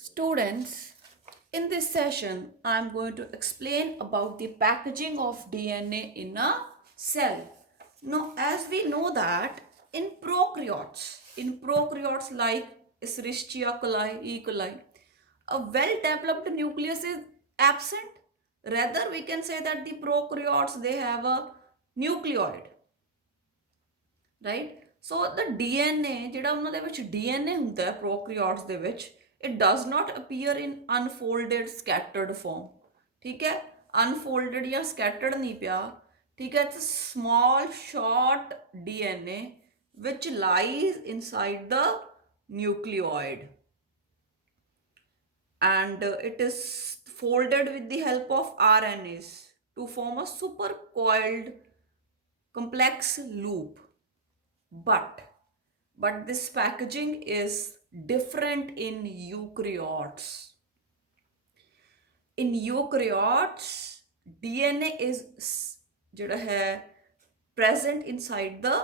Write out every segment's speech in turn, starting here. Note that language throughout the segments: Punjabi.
Students, in this session, I am going to explain about the packaging of DNA in a cell. Now, as we know that in prokaryotes like Escherichia coli, E. coli, a well-developed nucleus is absent. Rather, we can say that the prokaryotes they have a nucleoid, right? So the DNA ਜਿਹੜਾ ਉਹਨਾਂ ਦੇ ਵਿੱਚ DNA ਹੁੰਦਾ ਹੈ prokaryotes ਦੇ ਵਿੱਚ it does not appear in unfolded scattered form. ਠੀਕ ਹੈ, unfolded ਜਾਂ scattered ਨਹੀਂ ਪਿਆ. ਠੀਕ ਹੈ, it's a small short DNA which lies inside the nucleoid and it is folded with the help of RNAs to form a supercoiled complex loop. But this packaging is different in eukaryotes. In eukaryotes, DNA is ਜਿਹੜਾ ਹੈ present inside the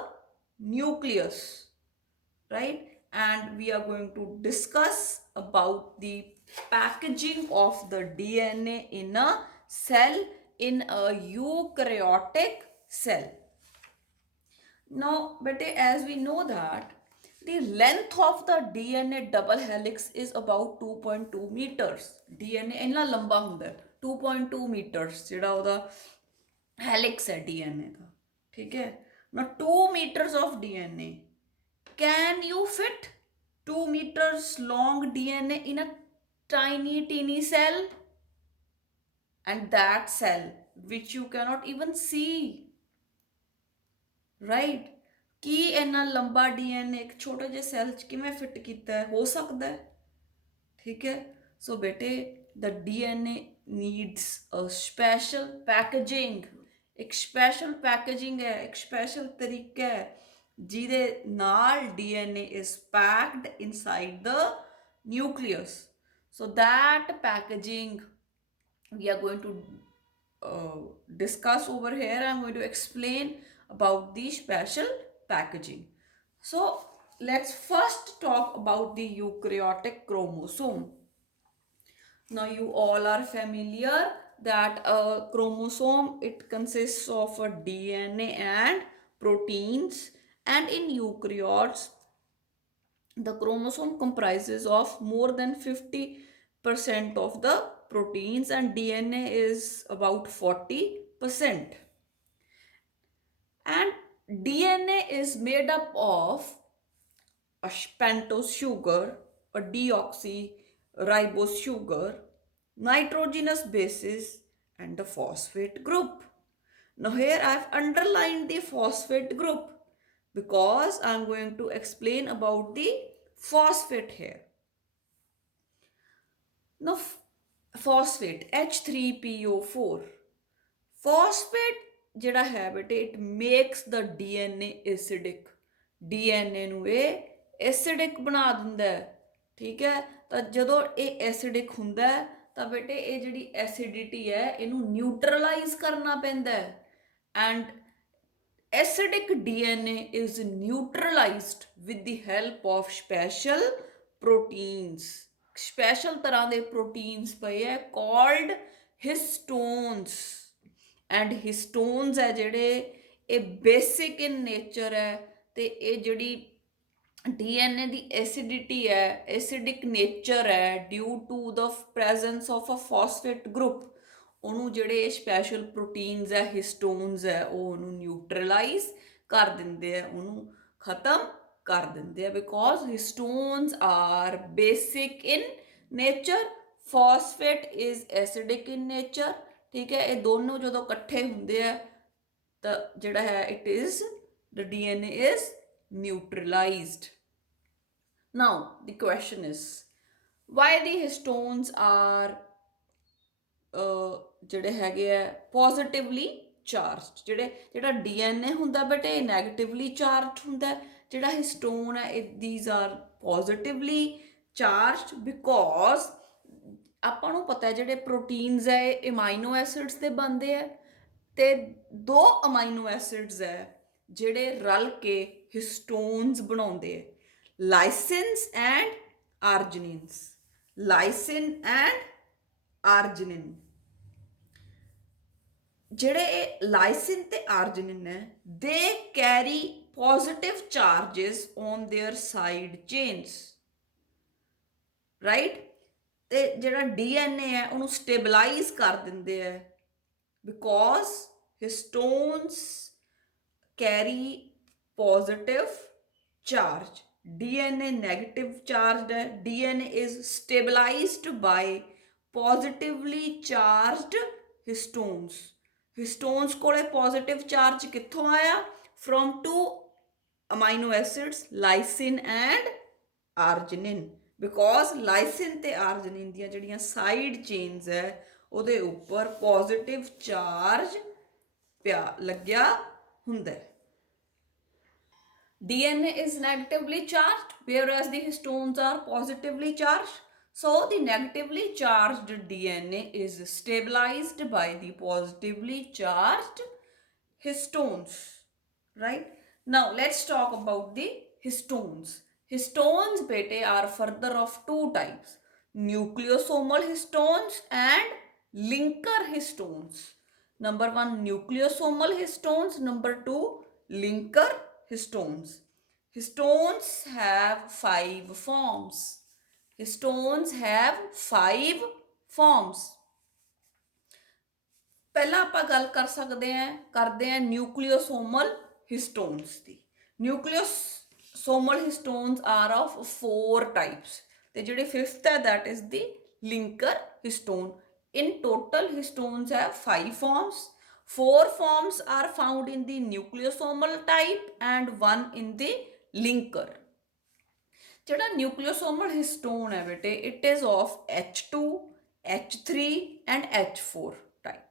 nucleus, right? And we are going to discuss about the packaging of the DNA in a cell, in a eukaryotic cell. Now, bete, as we know that the length of the DNA double helix is about 2.2 meters. DNA ਇੰਨਾ ਲੰਬਾ ਹੁੰਦਾ ਹੈ 2.2 meters ਜਿਹੜਾ ਉਹਦਾ helix ਹੈ DNA ਦਾ, ਠੀਕ ਹੈ. Now 2 meters of DNA. Can you fit 2 meters long DNA in a tiny teeny cell? And that cell which you cannot even see. Right, ਕੀ ਇੰਨਾ ਲੰਬਾ ਡੀਐਨਏ ਇੱਕ ਛੋਟੇ ਜਿਹੇ ਸੈੱਲ 'ਚ ਕਿਵੇਂ ਫਿੱਟ ਕੀਤਾ ਹੈ? ਹੋ ਸਕਦਾ ਹੈ, ਠੀਕ ਹੈ. ਸੋ ਬੇਟੇ the DNA needs a special packaging. ਇੱਕ ਸਪੈਸ਼ਲ ਪੈਕੇਜਿੰਗ ਹੈ, ਇੱਕ ਸਪੈਸ਼ਲ ਤਰੀਕਾ ਹੈ ਜਿਹਦੇ ਨਾਲ DNA is packed inside the nucleus. So that packaging we are going to discuss over here. I'm going to explain about the special packaging. So let's first talk about the eukaryotic chromosome. Now you all are familiar that a chromosome it consists of a DNA and proteins, and in eukaryotes the chromosome comprises of more than 50% of the proteins and DNA is about 40%. And DNA is made up of a pentose sugar, a deoxyribose sugar, nitrogenous bases, and a phosphate group. Now here I have underlined the phosphate group because I am going to explain about the phosphate here. Now phosphate H3PO4. Phosphate ਜਿਹੜਾ ਹੈ ਬੇਟੇ it makes the DNA acidic. DNA ਨੂੰ ਇਹ ਐਸਿਡਿਕ ਬਣਾ ਦਿੰਦਾ ਹੈ, ਠੀਕ ਹੈ. ਤਾਂ ਜਦੋਂ ਇਹ ਐਸਿਡਿਕ ਹੁੰਦਾ ਹੈ ਤਾਂ ਬੇਟੇ ਇਹ ਜਿਹੜੀ ਐਸਿਡਿਟੀ ਹੈ ਇਹਨੂੰ ਨਿਊਟਰਲਾਈਜ਼ ਕਰਨਾ ਪੈਂਦਾ ਹੈ. And acidic DNA is neutralized with the help of special proteins. Special ਤਰ੍ਹਾਂ ਦੇ proteins ਪਏ ਹੈ called histones. ਐਂਡ ਹਿਸਟੋਨਸ ਹੈ ਜਿਹੜੇ ਇਹ ਬੇਸਿਕ ਇਨ ਨੇਚਰ ਹੈ ਤੇ ਇਹ ਜਿਹੜੀ ਡੀਐਨਏ ਦੀ ਐਸਿਡਿਟੀ ਹੈ, ਐਸਿਡਿਕ ਨੇਚਰ ਹੈ due to the presence of a phosphate group, ਉਹਨੂੰ ਜਿਹੜੇ ਸਪੈਸ਼ਲ ਪ੍ਰੋਟੀਨਸ ਹੈ ਹਿਸਟੋਨਸ ਹੈ ਉਹ ਉਹਨੂੰ ਨਿਊਟਰਲਾਈਜ਼ ਕਰ ਦਿੰਦੇ ਆ, ਉਹਨੂੰ ਖਤਮ ਕਰ ਦਿੰਦੇ ਆ because histones are basic in nature, phosphate is acidic in nature. ਠੀਕ ਹੈ, ਇਹ ਦੋਨੋਂ ਜਦੋਂ ਇਕੱਠੇ ਹੁੰਦੇ ਆ ਤਾਂ ਜਿਹੜਾ ਹੈ it is the DNA is neutralized. Now the question is why the histones are ਜਿਹੜੇ ਹੈਗੇ ਆ ਪੋਜ਼ਿਟਿਵਲੀ ਚਾਰਜਡ. ਜਿਹੜਾ ਡੀਐਨਏ ਹੁੰਦਾ ਬਟ ਇਹ ਨੈਗੇਟਿਵਲੀ ਚਾਰਜ ਹੁੰਦਾ, ਜਿਹੜਾ ਹਿਸਟੋਨ ਹੈ these are positively charged because ਆਪਾਂ ਨੂੰ ਪਤਾ ਹੈ ਜਿਹੜੇ ਪ੍ਰੋਟੀਨਸ ਹੈ ਇਹ ਅਮਾਈਨੋ ਐਸਿਡਸ ਦੇ ਬਣਦੇ ਹੈ ਤੇ ਦੋ ਅਮਾਈਨੋ ਐਸਿਡਸ ਹੈ ਜਿਹੜੇ ਰਲ ਕੇ ਹਿਸਟੋਨਸ ਬਣਾਉਂਦੇ ਹੈ, ਲਾਈਸਿਨਸ ਐਂਡ ਆਰਜਿਨਿਨਸ. lysine and arginine. ਜਿਹੜੇ ਲਾइसिन ਤੇ arginine ਹੈ, they carry positive charges on their side chains, right? ਤੇ ਜਿਹੜਾ DNA ਹੈ ਉਹਨੂੰ stabilize ਕਰ ਦਿੰਦੇ ਹੈ, because histones carry positive charge. DNA negative charged है, DNA is stabilized by positively charged histones. Histones ਕੋਲੇ positive charge ਕਿੱਥੋਂ ਆਇਆ? From two amino acids, lysine and arginine. Because lysine ਤੇ arginine ਦੀਆਂ ਜਿਹੜੀਆਂ side chains ਹੈ ਉਹਦੇ ਉੱਪਰ positive charge ਲੱਗਿਆ ਹੁੰਦਾ ਹੈ. DNA is negatively charged, whereas the histones are positively charged. So the negatively charged DNA is stabilized by the positively charged histones, right? Now let's talk about the histones. Histones bete are further of two types: nucleosomal histones and linker histones. Number one, nucleosomal histones. Number two, linker histones. Histones have 5 forms. Histones have 5 forms. ਪਹਿਲਾਂ ਆਪਾਂ ਗੱਲ ਕਰਦੇ ਹਾਂ ਨਿਊਕਲੀਓਸੋਮਲ ਹਿਸਟੋਨਸ ਦੀ. ਨਿਊਕਲੀਓਸੋਮਲ ਹਿਸਟੋਨਸ ਆਰ ਆਫ 4 ਟਾਈਪਸ ਤੇ ਜਿਹੜੇ 5th ਹੈ that is the linker histone. In total, histones have 5 forms. 4 forms are found in the nucleosomal type and 1 in the linker. ਜਿਹੜਾ ਨਿਊਕਲੀਓਸੋਮਲ ਹਿਸਟੋਨ ਹੈ ਬੇਟੇ, it is of H2, H3 and H4 type.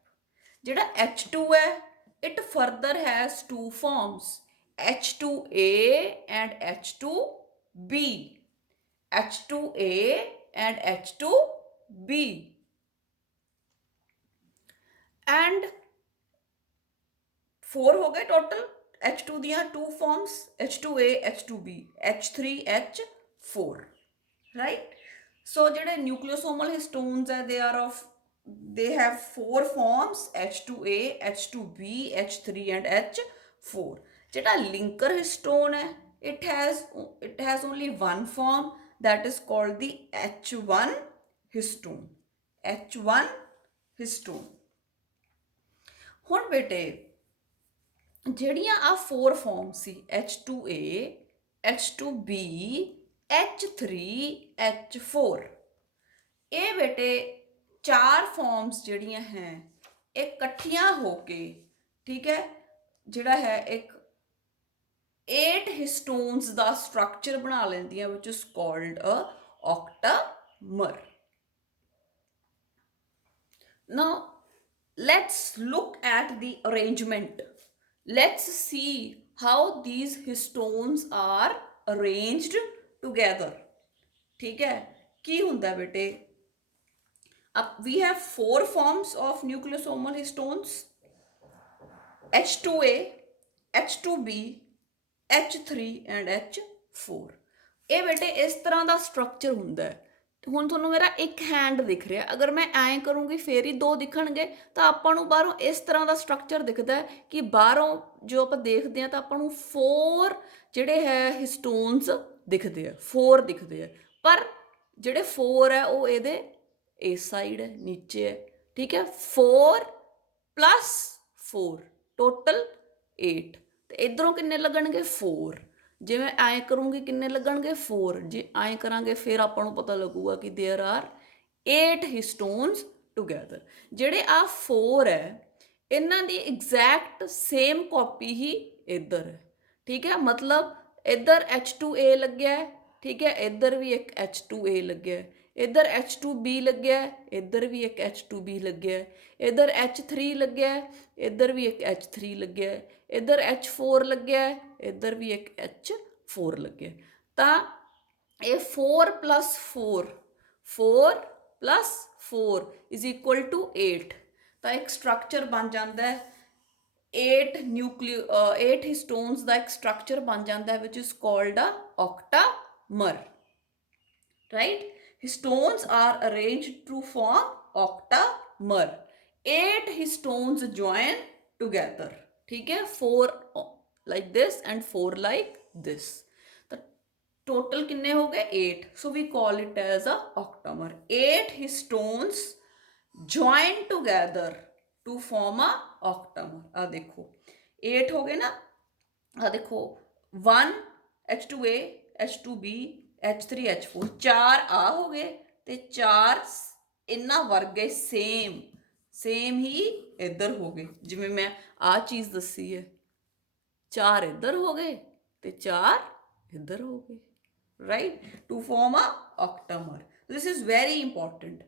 ਜਿਹੜਾ H2 ਹੈ, it further has 2 forms, H2A and H2B. H2A and H2B. And 4 हो गए टोटल. H2 दिया 2 forms, H2A, H2B, H3, H4, right? So ਜਿਹੜੇ nucleosomal histones ਹੈ, they have 4 forms, H2A, H2B, H3 and H4. ਜਿਹੜਾ linker histone ਹੈ, it has only one form, that is called the H1 histone. H1 histone. ਹੁਣ ਬੇਟੇ ਜਿਹੜੀਆਂ ਆ 4 ਫਾਰਮ ਸੀ, H2A, H2B, H3, H4, ਇਹ ਬੇਟੇ 4 ਫਾਰਮਸ ਜਿਹੜੀਆਂ ਹੈ ਇਹ ਇਕੱਠੀਆਂ ਹੋ ਕੇ, ਠੀਕ ਹੈ, ਜਿਹੜਾ ਹੈ ਇੱਕ 8 ਹਿਸਟੋਨਸ ਦਾ ਸਟਰਕਚਰ ਬਣਾ ਲੈਂਦੀਆਂ, which is called a octamer. Now let's look at the arrangement. Let's see how these histones are arranged together. ठीक है, की हुंदा है बेटे? अब we have 4 forms of nucleosomal histones, H2A, H2B, H3 and H4. ਇਹ ਬੇਟੇ ਇਸ ਤਰ੍ਹਾਂ ਦਾ ਸਟਰਕਚਰ ਹੁੰਦਾ ਹੈ. ਹੁਣ ਤੁਹਾਨੂੰ ਮੇਰਾ ਇੱਕ ਹੈਂਡ ਦਿਖ ਰਿਹਾ, ਅਗਰ ਮੈਂ ਐਂ ਕਰੂੰਗੀ ਫੇਰ ਹੀ 2 ਦਿਖਣਗੇ, ਤਾਂ ਆਪਾਂ ਨੂੰ ਬਾਹਰੋਂ ਇਸ ਤਰ੍ਹਾਂ ਦਾ ਸਟਰਕਚਰ ਦਿਖਦਾ ਹੈ ਕਿ ਬਾਹਰੋਂ ਜੋ ਆਪਾਂ ਦੇਖਦੇ ਹਾਂ ਤਾਂ ਆਪਾਂ ਨੂੰ 4 ਜਿਹੜੇ ਹੈ ਹਿਸਟੋਨਸ ਦਿਖਦੇ ਆ, 4 ਦਿਖਦੇ ਆ, ਪਰ ਜਿਹੜੇ 4 ਹੈ ਉਹ ਇਹਦੇ ਇਸ ਸਾਈਡ ਹੈ, ਨੀਚੇ ਹੈ, ਠੀਕ ਹੈ. 4 + 4 ਟੋਟਲ 8, ਤੇ ਇਧਰੋਂ ਕਿੰਨੇ ਲੱਗਣਗੇ? 4. ਜੇ ਮੈਂ ਐਂ ਕਰੂੰਗੀ ਕਿੰਨੇ ਲੱਗਣਗੇ? 4. ਜੇ ਐਂ ਕਰਾਂਗੇ ਫਿਰ ਆਪਾਂ ਨੂੰ ਪਤਾ ਲੱਗੂਗਾ ਕਿ देयर आर 8 ਹਿਸਟੋਨਸ ਟੂਗੇਦਰ. ਜਿਹੜੇ ਆ 4 ਹੈ ਇਹਨਾਂ ਦੀ ਐਗਜ਼ੈਕਟ ਸੇਮ ਕਾਪੀ ਹੀ ਇੱਧਰ ਹੈ, ਠੀਕ ਹੈ. ਮਤਲਬ ਇੱਧਰ H2A ਲੱਗਿਆ ਹੈ, ਠੀਕ ਹੈ, ਇੱਧਰ ਵੀ ਇੱਕ H2A ਲੱਗਿਆ ਹੈ, ਇੱਧਰ H2B ਲੱਗਿਆ ਹੈ, ਇੱਧਰ ਵੀ ਇੱਕ H2B ਲੱਗਿਆ ਹੈ, ਇੱਧਰ H3 ਲੱਗਿਆ ਹੈ, ਇੱਧਰ ਵੀ ਇੱਕ H3 ਲੱਗਿਆ ਹੈ, ਇੱਧਰ H4 ਲੱਗਿਆ ਹੈ, ਇੱਧਰ ਵੀ ਇੱਕ H4 ਲੱਗਿਆ। ਤਾਂ ਇਹ 4 + 4 4 + 4 = 8। ਤਾਂ ਇੱਕ ਸਟਰਕਚਰ ਬਣ ਜਾਂਦਾ ਹੈ 8 ਹਿਸਟੋਨਸ ਦਾ ਇੱਕ ਸਟਰਕਚਰ ਬਣ ਜਾਂਦਾ ਹੈ which is called a octamer, right? Histones are arranged to form octamer. 8 histones join together. ठीक है, 4 like this and 4 like this. The total कितने हो गए 8. So we call it as a octamer. 8 histones join together to form a octamer. आ देखो 8 हो गए ना, ਆ ਦੇਖੋ 1 H2A H2B H3 H4 4 ਆ ਹੋ ਗਏ ਤੇ 4 ਇਹਨਾਂ ਵਰਗੇ ਸੇਮ ਹੀ ਇੱਧਰ ਹੋ ਗਏ, ਜਿਵੇਂ ਮੈਂ ਆ ਚੀਜ਼ ਦੱਸੀ ਹੈ 4 ਇੱਧਰ ਹੋ ਗਏ ਤੇ 4 ਇੱਧਰ ਹੋ ਗਏ, ਰਾਈਟ, ਟੂ ਫਾਰਮ ਆ octamer. This is very important.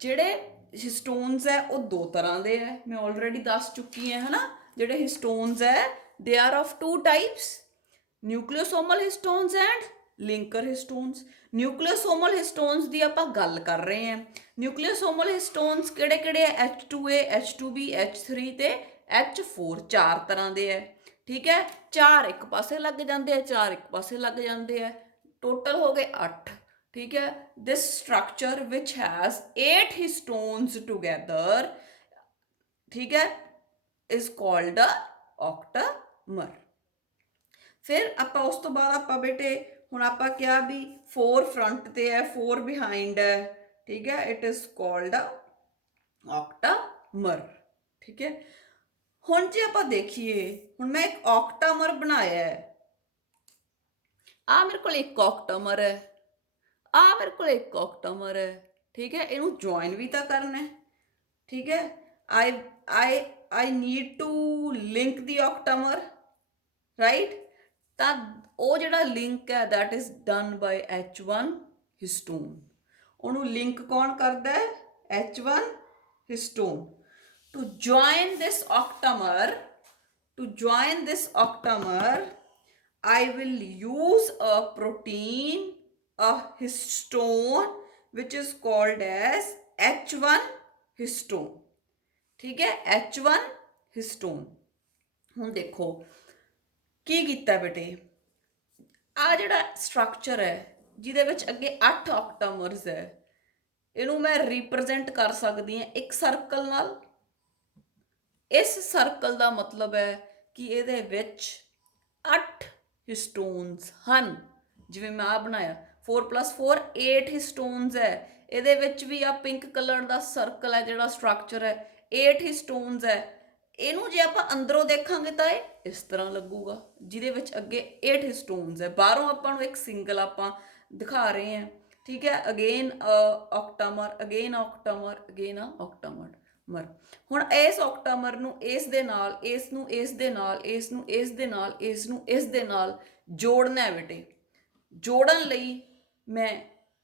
ਜਿਹੜੇ ਹਿਸਟੋਨਸ ਹੈ ਉਹ ਦੋ ਤਰ੍ਹਾਂ ਦੇ ਹੈ, ਮੈਂ ਆਲਰੇਡੀ ਦੱਸ ਚੁੱਕੀ ਹਾਂ, ਹੈ ਨਾ. ਜਿਹੜੇ ਹਿਸਟੋਨਸ ਹੈ they are of two types, nucleosomal histones and linker histones. nucleosomal histones ਦੀ ਆਪਾਂ ਗੱਲ ਕਰ ਰਹੇ ਹਾਂ. nucleosomal histones ਕਿਹੜੇ ਕਿਹੜੇ ਹੈ? H2A H2B H3 ਤੇ H4 ਚਾਰ ਤਰ੍ਹਾਂ ਦੇ ਹੈ, ਠੀਕ ਹੈ. 4 ਇੱਕ ਪਾਸੇ ਲੱਗ ਜਾਂਦੇ ਆ, 4 ਇੱਕ ਪਾਸੇ ਲੱਗ ਜਾਂਦੇ ਆ, ਟੋਟਲ ਹੋ ਗਏ 8, ਠੀਕ ਹੈ. this structure which has 8 histones together, ਠੀਕ ਹੈ, is called a octamer. ਫਿਰ ਆਪਾਂ ਉਸ ਤੋਂ ਬਾਅਦ ਆਪਾਂ ਬੇਟੇ ਹੁਣ ਆਪਾਂ ਕਿਹਾ ਵੀ 4 ਫਰੰਟ ਤੇ ਹੈ 4 ਬਿਹਾਈਂਡ ਹੈ, ਠੀਕ ਹੈ, it is called a octamer, ਠੀਕ ਹੈ. ਹੁਣ ਜੇ ਆਪਾਂ ਦੇਖੀਏ, ਹੁਣ ਮੈਂ ਇੱਕ octamer ਬਣਾਇਆ ਹੈ, ਆ ਮੇਰੇ ਕੋਲ ਇੱਕ octamer ਹੈ, ਆ ਮੇਰੇ ਕੋਲ ਇੱਕ octamer ਹੈ, ਠੀਕ ਹੈ. ਇਹਨੂੰ ਜੁਆਇਨ ਵੀ ਤਾਂ ਕਰਨਾ ਹੈ, ਠੀਕ ਹੈ. I need to link the octamer, right? ਤਾਂ ਉਹ ਜਿਹੜਾ ਲਿੰਕ ਹੈ that is done by H1 histone. ਉਹਨੂੰ ਲਿੰਕ ਕੌਣ ਕਰਦਾ ਹੈ? H1 histone. To join this octamer, I will use a protein, a histone which is called as H1 histone. ਠੀਕ ਹੈ, H1 ਹਿਸਟੋਨ. ਹੁਣ ਦੇਖੋ ਕੀ ਕੀਤਾ ਬੇਟੇ, ਆ ਜਿਹੜਾ ਸਟਰਕਚਰ ਹੈ ਜਿਹਦੇ ਵਿੱਚ ਅੱਗੇ 8 octamers ਹੈ, ਇਹਨੂੰ ਮੈਂ ਰਿਪਰੈਜ਼ੈਂਟ ਕਰ ਸਕਦੀ ਹਾਂ ਇੱਕ ਸਰਕਲ ਨਾਲ. ਇਸ ਸਰਕਲ ਦਾ ਮਤਲਬ ਹੈ ਕਿ ਇਹਦੇ ਵਿੱਚ 8 ਹਿਸਟੋਨਸ ਹਨ. ਜਿਵੇਂ ਮੈਂ ਆ ਬਣਾਇਆ 4 + 4 8 ਹਿਸਟੋਨਸ ਹੈ, ਇਹਦੇ ਵਿੱਚ ਵੀ ਆ ਪਿੰਕ ਕਲਰ ਦਾ ਸਰਕਲ ਹੈ ਜਿਹੜਾ ਸਟਰਕਚਰ ਹੈ, 8 ਹਿਸਟੋਨਸ ਹੈ. ਇਹਨੂੰ ਜੇ ਆਪਾਂ ਅੰਦਰੋਂ ਦੇਖਾਂਗੇ ਤਾਂ ਇਹ ਇਸ ਤਰ੍ਹਾਂ ਲੱਗੂਗਾ, ਜਿਹਦੇ ਵਿੱਚ ਅੱਗੇ 8 ਹਿਸਟੋਨਸ ਹੈ. ਬਾਹਰੋਂ ਆਪਾਂ ਨੂੰ ਇੱਕ ਸਿੰਗਲ ਆਪਾਂ ਦਿਖਾ ਰਹੇ ਹਾਂ, ਠੀਕ ਹੈ. Again octamer, again octamer, again octamer. ਹੁਣ ਇਸ octamer ਨੂੰ ਇਸ ਦੇ ਨਾਲ, ਇਸ ਨੂੰ ਇਸ ਦੇ ਨਾਲ, ਇਸ ਨੂੰ ਇਸ ਦੇ ਨਾਲ, ਇਸ ਨੂੰ ਇਸ ਦੇ ਨਾਲ ਜੋੜਨਾ ਹੈ ਬੇਟੇ. ਜੋੜਨ ਲਈ ਮੈਂ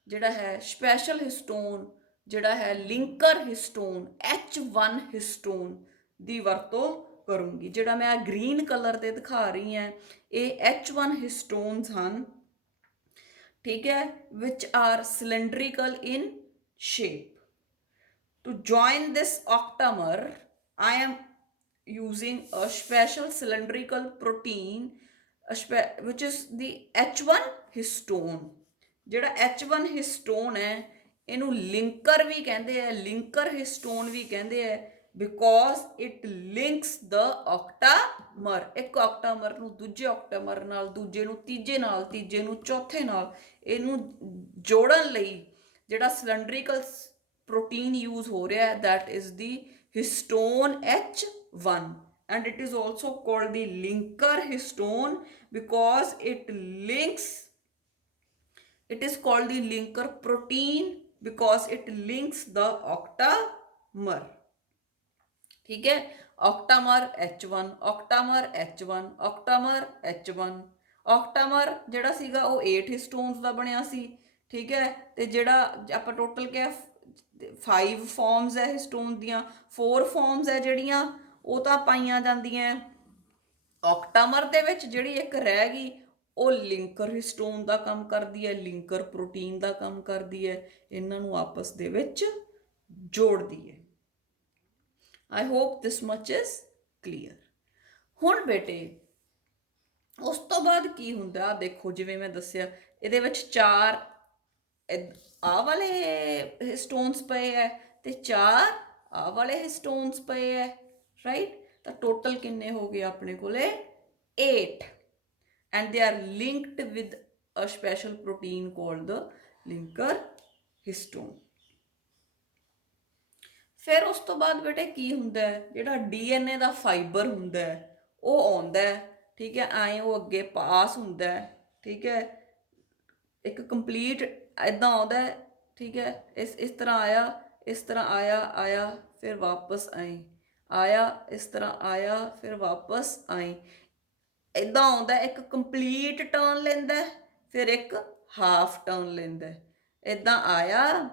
ਜਿਹੜਾ ਹੈ ਸਪੈਸ਼ਲ ਹਿਸਟੋਨ ਜਿਹੜਾ ਹੈ ਲਿੰਕਰ ਹਿਸਟੋਨ H1 ਹਿਸਟੋਨ ਦੀ ਵਰਤੋਂ ਕਰੂੰਗੀ. ਜਿਹੜਾ ਮੈਂ ਗ੍ਰੀਨ ਕਲਰ ਤੇ ਦਿਖਾ ਰਹੀ ਹਾਂ ਇਹ H1 ਹਿਸਟੋਨਸ ਹਨ, ਠੀਕ ਹੈ, which are cylindrical in shape. To join this octamer, I am using a special cylindrical protein which is the H1 histone. ਜਿਹੜਾ H1 ਹਿਸਟੋਨ ਹੈ ਇਹਨੂੰ ਲਿੰਕਰ ਵੀ ਕਹਿੰਦੇ ਆ, ਲਿੰਕਰ ਹਿਸਟੋਨ ਵੀ ਕਹਿੰਦੇ ਆ, because it links the octamer. ਇੱਕ octamer ਨੂੰ ਦੂਜੇ octamer ਨਾਲ, ਦੂਜੇ ਨੂੰ ਤੀਜੇ ਨਾਲ, ਤੀਜੇ ਨੂੰ ਚੌਥੇ ਨਾਲ, ਇਹਨੂੰ ਜੋੜਨ ਲਈ ਜਿਹੜਾ ਸਿਲੰਡਰੀਕਲ ਪ੍ਰੋਟੀਨ ਯੂਜ਼ ਹੋ ਰਿਹਾ ਹੈ that is the histone H1, and it is also called the linker histone because it is called the linker protein because it links the octamer. ठीक है, octamer H1, octamer H1, octamer H1. octamer ਜਿਹੜਾ ਸੀਗਾ ਉਹ 8 ਹਿਸਟੋਨਸ ਦਾ ਬਣਿਆ ਸੀ, ਠੀਕ ਹੈ. ਤੇ ਜਿਹੜਾ ਆਪਾਂ ਟੋਟਲ ਕਿਹਾ 5 ਫਾਰਮਸ ਹੈ ਹਿਸਟੋਨ ਦੀਆਂ, 4 ਫਾਰਮਸ ਹੈ ਜਿਹੜੀਆਂ ਉਹ ਤਾਂ ਪਾਈਆਂ ਜਾਂਦੀਆਂ octamer ਦੇ ਵਿੱਚ. ਜਿਹੜੀ ਇੱਕ ਰਹਿ ਗਈ ਉਹ ਲਿੰਕਰ ਹਿਸਟੋਨ ਦਾ ਕੰਮ ਕਰਦੀ ਹੈ, ਲਿੰਕਰ ਪ੍ਰੋਟੀਨ ਦਾ ਕੰਮ ਕਰਦੀ ਹੈ, ਇਹਨਾਂ ਨੂੰ ਆਪਸ ਦੇ ਵਿੱਚ ਜੋੜਦੀ ਹੈ. I hope this much is clear. ਹੁਣ ਬੇਟੇ ਉਸ ਤੋਂ ਬਾਅਦ ਕੀ ਹੁੰਦਾ ਦੇਖੋ, ਜਿਵੇਂ ਮੈਂ ਦੱਸਿਆ ਇਹਦੇ ਵਿੱਚ 4 ਆ ਵਾਲੇ ਹਿਸਟੋਨਸ ਪਏ ਹੈ ਤੇ 4 ਆ ਵਾਲੇ ਹਿਸਟੋਨਸ ਪਏ ਹੈ, ਰਾਈਟ। ਤਾਂ ਟੋਟਲ ਕਿੰਨੇ ਹੋ ਗਏ ਆਪਣੇ ਕੋਲੇ 8, and they are linked with a special protein called the linker histone। ਫਿਰ ਉਸ ਤੋਂ ਬਾਅਦ ਬੇਟੇ ਕੀ ਹੁੰਦਾ ਹੈ, ਜਿਹੜਾ ਡੀਐਨਏ ਦਾ ਫਾਈਬਰ ਹੁੰਦਾ ਹੈ ਉਹ ਆਉਂਦਾ ਹੈ, ਠੀਕ ਹੈ, ਐਂ ਉਹ ਅੱਗੇ ਪਾਸ ਹੁੰਦਾ ਹੈ, ਠੀਕ ਹੈ, ਇੱਕ ਕੰਪਲੀਟ ਇੱਦਾਂ ਆਉਂਦਾ ਹੈ, ਠੀਕ ਹੈ, ਇਸ ਤਰ੍ਹਾਂ ਆਇਆ, ਇਸ ਤਰ੍ਹਾਂ ਆਇਆ ਆਇਆ ਫਿਰ ਵਾਪਸ ਆਇਆ, ਇਸ ਤਰ੍ਹਾਂ ਆਇਆ ਫਿਰ ਵਾਪਸ ਇੱਦਾਂ ਆਉਂਦਾ, ਇੱਕ ਕੰਪਲੀਟ ਟਰਨ ਲੈਂਦਾ ਫਿਰ ਇੱਕ ਹਾਫ ਟਰਨ ਲੈਂਦਾ, ਇੱਦਾਂ ਆਇਆ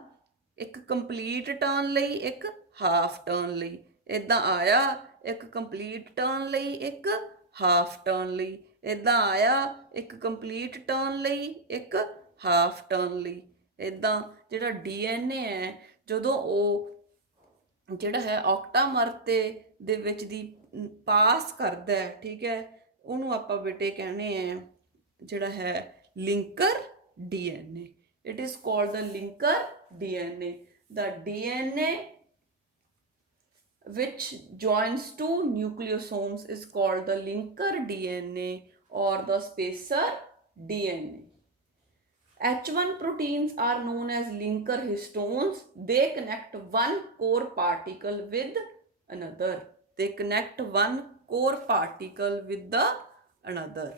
ਇੱਕ ਕੰਪਲੀਟ ਟਰਨ ਲਈ ਇੱਕ ਹਾਫ ਟਰਨ ਲਈ, ਇੱਦਾਂ ਆਇਆ ਇੱਕ ਕੰਪਲੀਟ ਟਰਨ ਲਈ ਇੱਕ ਹਾਫ ਟਰਨ ਲਈ, ਇੱਦਾਂ ਆਇਆ ਇੱਕ ਕੰਪਲੀਟ ਟਰਨ ਲਈ ਇੱਕ ਹਾਫ ਟਰਨ ਲਈ। ਇੱਦਾਂ ਜਿਹੜਾ ਡੀਐਨਏ ਹੈ ਜਦੋਂ ਉਹ ਜਿਹੜਾ ਹੈ ਔਕਟਾਮਰ ਦੇ ਵਿੱਚ ਦੀ ਪਾਸ ਕਰਦਾ ਹੈ, ਠੀਕ ਹੈ, ਉਹਨੂੰ ਆਪਾਂ ਬੇਟੇ ਕਹਿੰਦੇ ਆ ਜਿਹੜਾ ਹੈ linker DNA. It is called the linker DNA। The DNA which joins two nucleosomes is called the linker DNA or the spacer DNA. H1 proteins are known as linker histones. They connect one core particle with another. They connect one core particle with the another.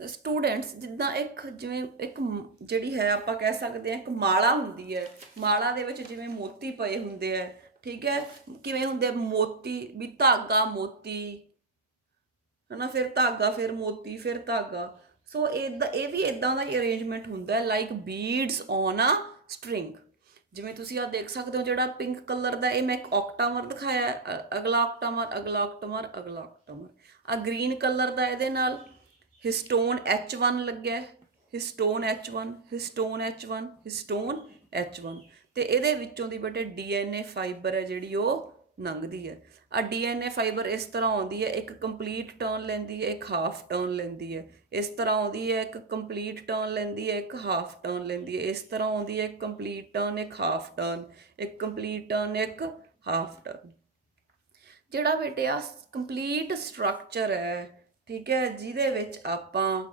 Students ਜਿੱਦਾਂ ਜਿਵੇਂ ਇੱਕ ਜਿਹੜੀ ਹੈ ਆਪਾਂ ਕਹਿ ਸਕਦੇ ਹਾਂ ਇੱਕ ਮਾਲਾ ਹੁੰਦੀ ਹੈ, ਮਾਲਾ ਦੇ ਵਿੱਚ ਜਿਵੇਂ ਮੋਤੀ ਪਏ ਹੁੰਦੇ ਆ, ਠੀਕ ਹੈ, ਕਿਵੇਂ ਹੁੰਦੇ ਮੋਤੀ ਵੀ ਧਾਗਾ ਮੋਤੀ ਹੈ ਨਾ, ਫਿਰ ਧਾਗਾ ਫਿਰ ਮੋਤੀ ਫਿਰ ਧਾਗਾ। ਸੋ ਇਹ ਵੀ ਇੱਦਾਂ ਦਾ ਹੀ ਅਰੇਂਜਮੈਂਟ ਹੁੰਦਾ ਹੈ, like beads on a string. ਜਿਵੇਂ ਤੁਸੀਂ ਆ ਦੇਖ ਸਕਦੇ ਹੋ ਜਿਹੜਾ ਪਿੰਕ ਕਲਰ ਦਾ, ਇਹ ਮੈਂ ਇੱਕ ਔਕਟਾਮਰ ਦਿਖਾਇਆ, ਅਗਲਾ ਔਕਟਾਮਰ ਅਗਲਾ ਔਕਟਾਮਰ ਅਗਲਾ ਔਕਟਾਮਰ। ਆ ਗ੍ਰੀਨ ਕਲਰ ਦਾ ਇਹਦੇ ਨਾਲ ਹਿਸਟੋਨ H1 ਲੱਗਿਆ, ਹਿਸਟੋਨ H1 ਹਿਸਟੋਨ H1 ਹਿਸਟੋਨ H1, ਤੇ ਇਹਦੇ ਵਿੱਚੋਂ ਦੀ ਬੇਟੇ DNA ਫਾਈਬਰ ਹੈ ਜਿਹੜੀ ਉਹ ਲੰਘਦੀ ਹੈ। ਆ DNA ਫਾਈਬਰ ਇਸ ਤਰ੍ਹਾਂ ਆਉਂਦੀ ਹੈ, ਇੱਕ ਕੰਪਲੀਟ ਟਰਨ ਲੈਂਦੀ ਹੈ ਇੱਕ ਹਾਫ ਟਰਨ ਲੈਂਦੀ ਹੈ, ਇਸ ਤਰ੍ਹਾਂ ਆਉਂਦੀ ਹੈ ਇੱਕ ਕੰਪਲੀਟ ਟਰਨ ਲੈਂਦੀ ਹੈ ਇੱਕ ਹਾਫ ਟਰਨ ਲੈਂਦੀ ਹੈ, ਇਸ ਤਰ੍ਹਾਂ ਆਉਂਦੀ ਹੈ ਇੱਕ ਕੰਪਲੀਟ ਟਰਨ ਇੱਕ ਹਾਫ ਟਰਨ, ਇੱਕ ਕੰਪਲੀਟ ਟਰਨ ਇੱਕ ਹਾਫ ਟਰਨ। ਜਿਹੜਾ ਬੇਟੇ ਆ ਕੰਪਲੀਟ ਸਟਰਕਚਰ ਹੈ, ਠੀਕ ਹੈ, ਜਿਹਦੇ ਵਿੱਚ ਆਪਾਂ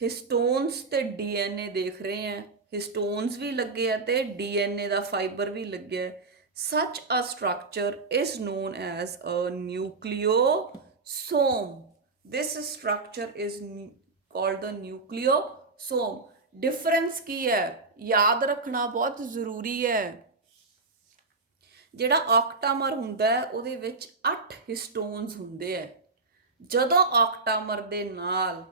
ਹਿਸਟੋਨਸ ਤੇ DNA ਦੇਖ ਰਹੇ ਹਾਂ, ਹਿਸਟੋਨਸ ਵੀ ਲੱਗੇ ਆ ਤੇ DNA ਦਾ ਫਾਈਬਰ ਵੀ ਲੱਗਿਆ। Such a structure is known as a nucleosome. This structure is called the nucleosome. Difference ਕੀ ਹੈ ਯਾਦ ਰੱਖਣਾ ਬਹੁਤ ਜ਼ਰੂਰੀ ਹੈ। ਜਿਹੜਾ ਔਕਟਾਮਰ ਹੁੰਦਾ ਹੈ ਉਹਦੇ ਵਿੱਚ 8 ਹਿਸਟੋਨਸ ਹੁੰਦੇ ਆ। ਜਦੋਂ ਔਕਟਾਮਰ ਦੇ ਨਾਲ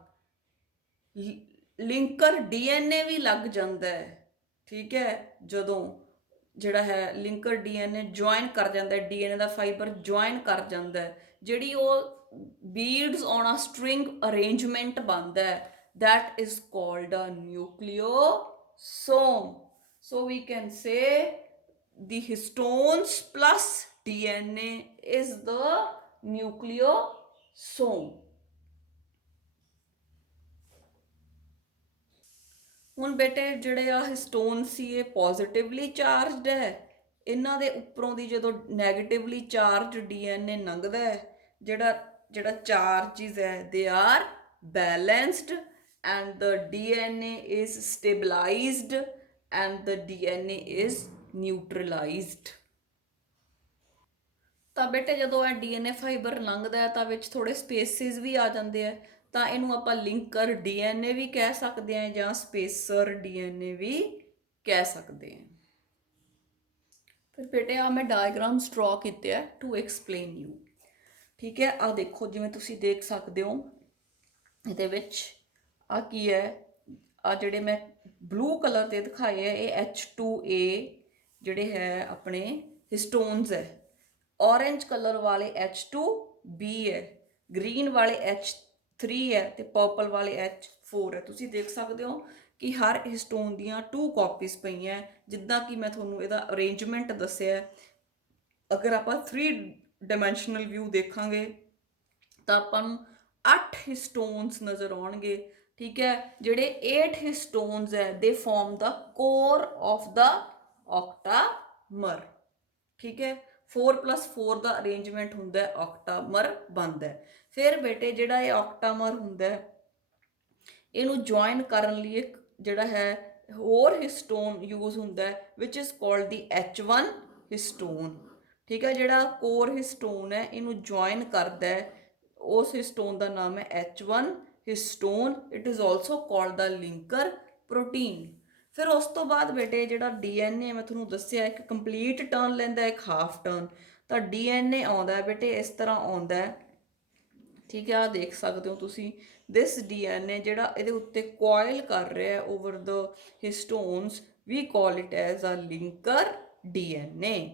ਲਿੰਕਰ DNA ਵੀ ਲੱਗ ਜਾਂਦਾ ਹੈ, ਠੀਕ ਹੈ, ਜਦੋਂ ਜਿਹੜਾ ਹੈ ਲਿੰਕਰ DNA ਜੁਆਇਨ ਕਰ ਜਾਂਦਾ, DNA ਦਾ ਫਾਈਬਰ ਜੁਆਇਨ ਕਰ ਜਾਂਦਾ, ਜਿਹੜੀ ਉਹ beads on a string arrangement ਬਣਦਾ ਹੈ, that is called a nucleosome. So we can say the histones plus DNA is the nucleosome. ਹੁਣ ਬੇਟੇ ਜਿਹੜੇ ਆ ਹਿਸਟੋਨ ਸੀ ਇਹ ਪੋਜ਼ਿਟਿਵਲੀ ਚਾਰਜਡ ਹੈ, ਇਹਨਾਂ ਦੇ ਉੱਪਰੋਂ ਦੀ ਜਦੋਂ ਨੈਗੇਟਿਵਲੀ ਚਾਰਜ DNA ਲੰਘਦਾ ਹੈ, ਜਿਹੜਾ ਚਾਰਜਿਸ ਹੈ they are balanced and the DNA is stabilized and the DNA is neutralized। ਤਾਂ ਬੇਟੇ ਜਦੋਂ ਇਹ DNA ਫਾਈਬਰ ਲੰਘਦਾ ਹੈ ਤਾਂ ਵਿੱਚ ਥੋੜੇ ਸਪੇਸਿਸ ਵੀ ਆ ਜਾਂਦੇ ਆ, ਤਾਂ ਇਹਨੂੰ ਆਪਾਂ ਲਿੰਕਰ DNA ਵੀ ਕਹਿ ਸਕਦੇ ਹਾਂ ਜਾਂ ਸਪੇਸਰ DNA ਵੀ ਕਹਿ ਸਕਦੇ ਹਾਂ। ਫਿਰ ਬੇਟੇ ਆ ਮੈਂ ਡਾਇਗਰਾਮਸ ਡਰਾ ਕੀਤੇ ਆ ਟੂ ਐਕਸਪਲੇਨ ਯੂ, ਠੀਕ ਹੈ। ਆ ਦੇਖੋ ਜਿਵੇਂ ਤੁਸੀਂ ਦੇਖ ਸਕਦੇ ਹੋ ਇਹਦੇ ਵਿੱਚ ਆ ਕੀ ਹੈ, ਆ ਜਿਹੜੇ ਮੈਂ ਬਲੂ ਕਲਰ ਤੇ ਦਿਖਾਏ ਹੈ ਇਹ H2A ਜਿਹੜੇ ਹੈ ਆਪਣੇ ਹਿਸਟੋਨਸ ਹੈ, ऑरेंज कलर वाले H2B है, ग्रीन वाले H3 है ਤੇ पर्पल वाले H4 है। ਤੁਸੀਂ ਦੇਖ ਸਕਦੇ ਹੋ ਕਿ ਹਰ ਹਿਸਟੋਨ ਦੀਆਂ 2 ਕਾਪੀਜ਼ ਪਈਆਂ, ਜਿੱਦਾਂ ਕਿ ਮੈਂ ਤੁਹਾਨੂੰ ਇਹਦਾ ਅਰੇਂਜਮੈਂਟ ਦੱਸਿਆ। ਅਗਰ ਆਪਾਂ 3 ਡਾਇਮੈਂਸ਼ਨਲ ਵਿਊ ਦੇਖਾਂਗੇ ਤਾਂ ਆਪਾਂ ਨੂੰ 8 ਹਿਸਟੋਨਸ ਨਜ਼ਰ ਆਉਣਗੇ, ठीक है, ਜਿਹੜੇ 8 ਹਿਸਟੋਨਸ ਹੈ ਦੇ form the core of the octamer, ठीक है। 4+4 ਦਾ ਅਰੇਂਜਮੈਂਟ ਹੁੰਦਾ ਹੈ, octamer ਬਣਦਾ ਹੈ। ਫਿਰ ਬੇਟੇ ਜਿਹੜਾ ਇਹ octamer ਹੁੰਦਾ ਹੈ ਇਹਨੂੰ ਜੁਆਇਨ ਕਰਨ ਲਈ ਇੱਕ ਜਿਹੜਾ ਹੈ ਹੋਰ ਹਿਸਟੋਨ ਯੂਜ਼ ਹੁੰਦਾ ਹੈ ਵਿਚ ਇਜ਼ ਕਾਲਡ ਦੀ H1 ਹਿਸਟੋਨ, ਠੀਕ ਹੈ। ਜਿਹੜਾ ਕੋਰ ਹਿਸਟੋਨ ਹੈ ਇਹਨੂੰ ਜੁਆਇਨ ਕਰਦਾ ਹੈ, ਉਸ ਹਿਸਟੋਨ ਦਾ ਨਾਮ ਹੈ H1 histone. It is also called the linker protein. ਫਿਰ ਉਸ ਤੋਂ ਬਾਅਦ ਬੇਟੇ ਜਿਹੜਾ DNA ਮੈਂ ਤੁਹਾਨੂੰ ਦੱਸਿਆ ਇੱਕ ਕੰਪਲੀਟ ਟਰਨ ਲੈਂਦਾ, ਇੱਕ ਹਾਫ ਟਰਨ। ਤਾਂ DNA ਆਉਂਦਾ ਬੇਟੇ ਇਸ ਤਰ੍ਹਾਂ ਆਉਂਦਾ ਹੈ, ਠੀਕ ਹੈ। ਆ ਦੇਖ ਸਕਦੇ ਹੋ ਤੁਸੀਂ, ਦਿਸ DNA ਜਿਹੜਾ ਇਹਦੇ ਉੱਤੇ ਕੋਇਲ ਕਰ ਰਿਹਾ over the histones, we call it as a linker DNA।